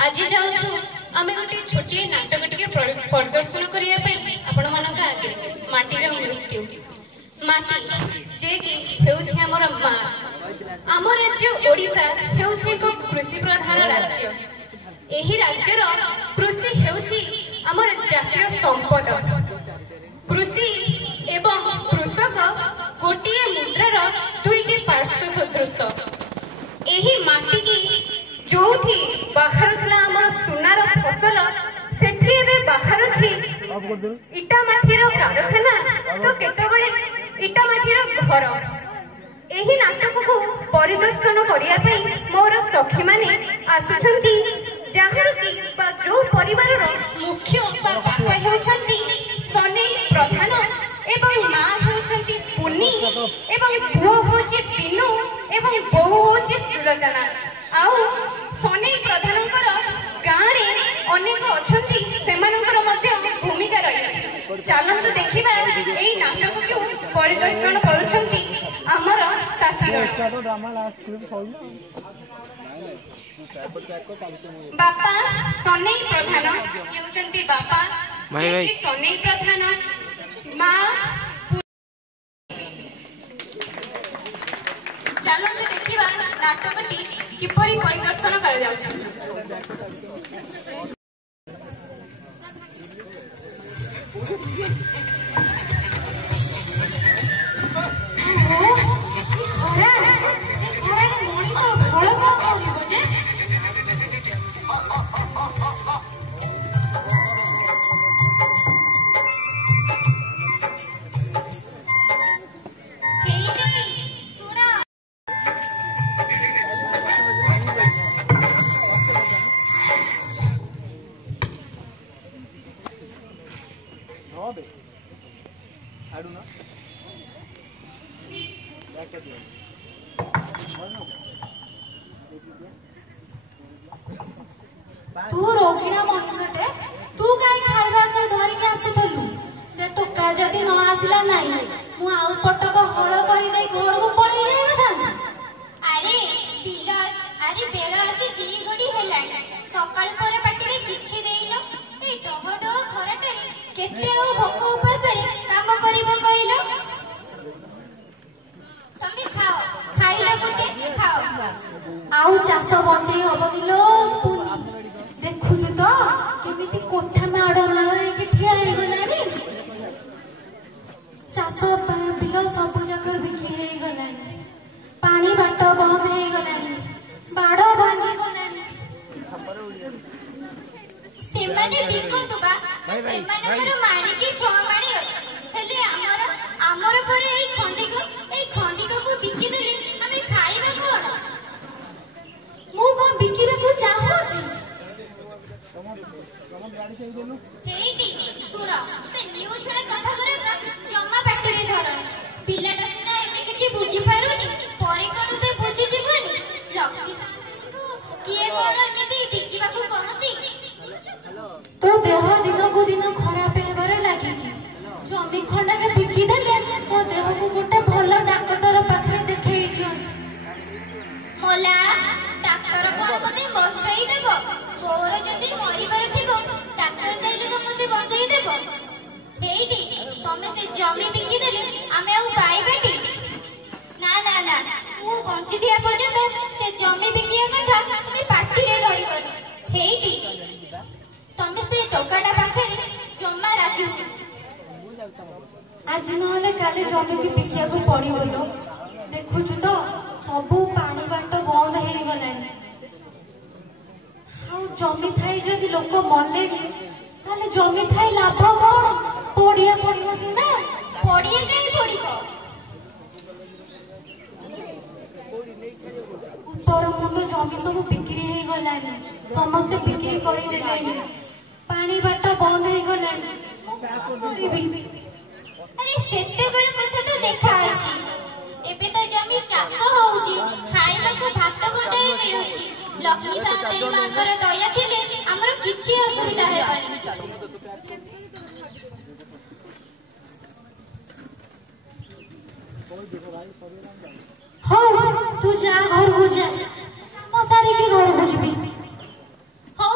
आज जाऊँ आम गोटे छोटे नाटक टे प्रदर्शन करने आपण मान आगे माटीर मृत्यु माटी जे कि आमर माँ आम राज्य ओडिशा एक कृषि प्रधान राज्य एही राज्यर कृषि हेउछि आमर जातीय संपद कृषि एवं कृषक गोटे मुद्रार दुईटी पार्श्व सदृश एही माटी की जोठी बाहर थला आमर सुनार फसल सेठी एबे बाहर छी इटा माटीर कारखाना तो केतबेले इटा माटीर घर एही नाटक को परिदर्शन करिया पई मोर सखी माने आसुछंती जहार की बा जो परिवार मुख्य बापा हेउछंती सने प्रधान एवं माँ हेउछंती पुनी एवं पुओ होछि पिनु एवं बहु होछि सुरदना आउ सने प्रधानकर गाँ रे अनेक अछंती सेमानकर मध्य भूमिका रही चलंतु देखिबा एई नाटक को परिदर्शन करूछंती हमर साथी बापा सने प्रधान हेउछंती बापा जे सने प्रधान माँ चलंतु देखिबा नाटकटी किपरि परिदर्शन करा जाउछि तू रोगिणा मनीषटे तू काई खाइबा के धरि के आसीथलु से टोका जदी न आसिला नाही मु आउ पटक हळ करि दे घर को पळै जाय न थांती अरे बिलास अरे बेड़ आसी 2 घड़ी हेलानी सकाळ पर पाटी रे किछि देइलो ए डहड खराटे केते ओ भोक उपास रे काम करिवो कइलो तमे खाओ खाइला गुटे खाओ आउ चाष बंचई हबो दिलो पुनी देखुछु तो केमिति कोठा माड़ नाळ के ठिया हे गलानी चाष बिल सब जकर बिकी हे गलानी पानी बाट बंद हे गलानी बाड़ भांगी गलानी सेमाने बिकंतु बा सेमानकर माणी की 6 माणी अछि हेले हमर पर ए खंडिक को बिकी देली हमें खाइबा कोन मु को बिकीबे को चाहू छी हेटी सुन से न्यूज छडा कथा करे जम्मा पाटरे धरन पिलाटा सिना एमे किछि बुझी पारुनी परे कोन से बुझी जीवनी लक्की साथु किए कोन एमिति बिकीबा को कहंती तो देह दिन को दिन खराब हेबारे लागि छी जमी खंडा के बिकी देले तो देह को गोटे भलो डाक्टर पाखरे देखै दियो मोला डाक्टर कोन मते बचाई देबो मोर जदी मरिबार थिबो डाक्टर चाइले तो मते बचाई देबो हेटी तमे से जमी बिकी देले आमे आउ पाइबेटी ना ना ना मु बंची दिया पर्यंत से जमी बिकिया कथा तमे पार्टी रे धरि कर हेटी तमे से टोकाटा पाखरे जम्मा राजी आज नहले काले जमी की बिकिया को पड़ी बोलो देखुछु तो सबु पानी बाट बंद हे गलानी आउ जमी थाई जदी लोक मल्लेनी ताले जमी थाई लाभ कोन पड़िया पड़िबो सिना पड़िया काई पड़िबो ऊपर मुंड जमी सब बिक्री हे गलानी समस्त बिक्री करी देलेनी पानी बाट बंद हे गलानी करिबी अरे सेते बेले कथा तो देखा अछि एबे तो जमी चाष होउची खाइबा को भात गंडे मिलुची लक्ष्मी सातेनी मांकर दया थिले हमर किछि असुविधा हे पानी हो तू जा घर को जा काम सारी के घर को जीबी हो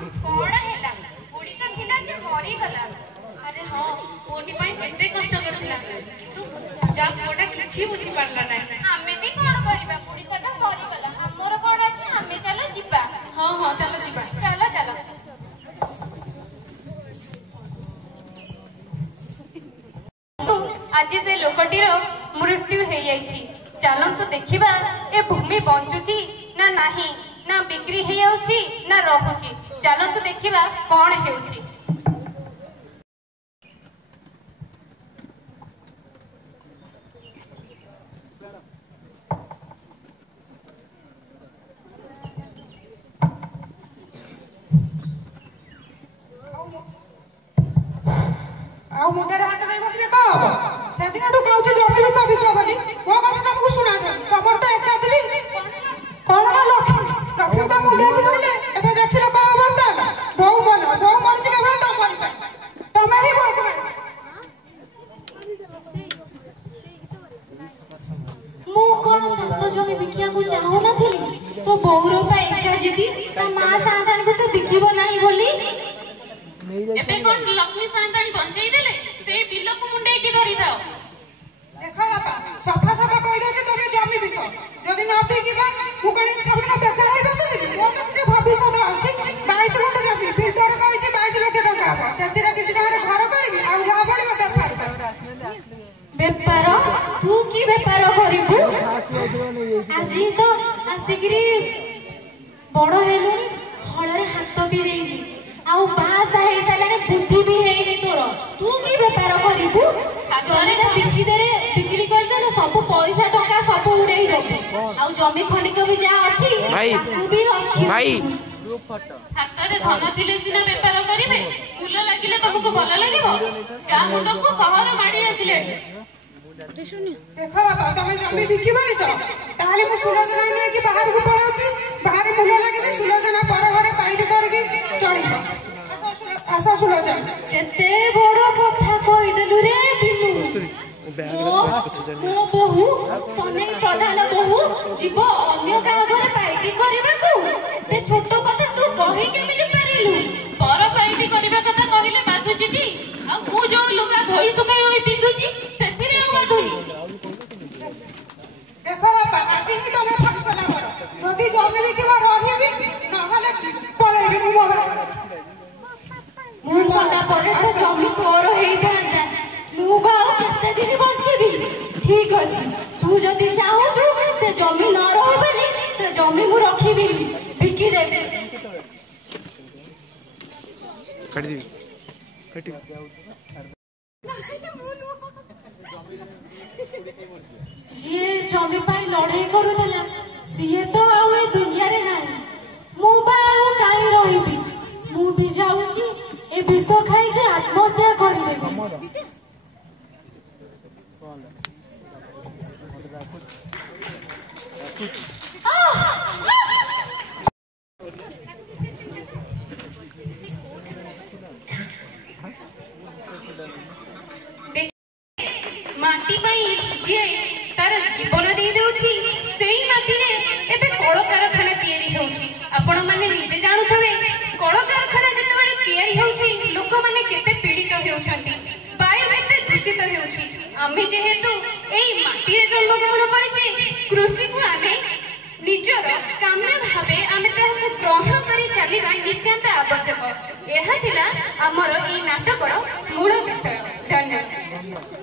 कौन है बुढ़ी तो थिला जे मरी गला। अरे हाँ पुओटी पाई केते कष्ट करथिला किंतु जा पुओटा किछि बुझी पारला नै। हमें भी कौन करिबा बुढ़ी तो मरी गला हमर कौन अछि हमें चलो जिबा। हाँ हाँ चलो जिबा चलो चलो। आज से लोकटीर मृत्यु हो जाइछि चलंतु देखिबा ए भूमि बंचुची ना नाही ना बिक्री हो जाउछि ना रहुछि चलंतु देखिबा कोन हेउछि। आउ मुंडे हाथ दे बसले का हो सेदिन ठु कहउछि जमी बिका बिका बोली को कथा तुमको सुना दे तमर तो एका दिली कोन ना लक्ष्मी तो मुंडे की धरले एबे देखिले का अवस्था बहु बोल बहु मरछि के भला तो मरि तमे ही बोल मु कोन चाଷ जमी बिकिया को चाहू ना थिली तो बौरो पा एका जिदी ता मां साधान को से बिकिबो नाही बोली एबे कोन लक्ष्मी सांतानी बंचई देले सेई बिल को मुंडे की धरि थाओ। देखो बापा सफा सफा कहि दे तमे जमी बिको जदी न बिकिबा मु कणी सब दिन बेकार होई बसली मोर तो जे भविष्यत अछि 22 घंटा जमी बिल्डर कहि जे 22 लाख टका सेतिरा किछि टारे घर करबी आ जा पड़िबा बेपार तू की बेपार करिबू आजी तो आसिकरी बड़ हेलुनी हଳରେ हाथ भी देइनी आउ बासा हे सालाने बुद्धि भी हेइनी तोर तू की बेपार करिबू जमीरा बिक्री बिक्री कर देले सब पैसा टका सब उड़ेई देबे आउ जमी खंडिक भी जा अछि ताकू भी रखी भाई हातरे धन थिले सिना बेपार करिवे फूल लागिले तुमको भल लागिबो का मुंड को शहर माडी आसिले। देखो बाबा तमे जमी बिकिबनी तो ताले मु सुलोचना नै कि बाहर को पळाउची बाहर मुल लागिबे सुलोचना पर घरे पाइट करके चढ़ी आसा सुलोचना केते बड़ कथा कहि देलु रे बिनु मो बहु सने प्रधान बहु जीव अन्य का घरे पाइट करबा को एते छोट कथा तू कहि केमिति पारिलु पर पाइटी करबा कथा कहिले बाधुचिटी आ मु जो लुगा धोई सुखाई होई पिंदुची सेथिरे आ बाधुनी। देखो बाबा आज ही तमे फैसला करो जदी जमी बिकिबा रहिबी न हले पळेबी मु मु मला परे तो जमी तोर हेई दांदा मु बाऊ केते दिन बंचीबी ठीक अछि तू जदी चाहू से जमी न रहो बोली से जमी मु रखिबी बिकी देबे काट दी काटी जी जमी पाई लड़ाई करूला सीए तो आउ ए दुनिया रे नाही मु बाऊ काई रहिबी मु भी जाउची ए विष खाई के आत्महत्या करि देबी। माटी पाई जे तार जीवन दे देउछि सेई माटी रे एबे कल कारखाना तयारी होउछि आपण माने निजे जानुथबे कल कारखाना जते बेले तयारी होउछि लोक माने केते पीड़ित हेउछंती वायु केते दूषित हेउछि आमे जेहेतु एई माटी रे जन्मग्रहण करिछि कृषि को आमे निजर काम्य भावे आमे ताहाକୁ ग्रहण करी चलिबा नित्यांत आवश्यक। एहा थिला हमर एई नाटकर मूल विषय। धन्यवाद।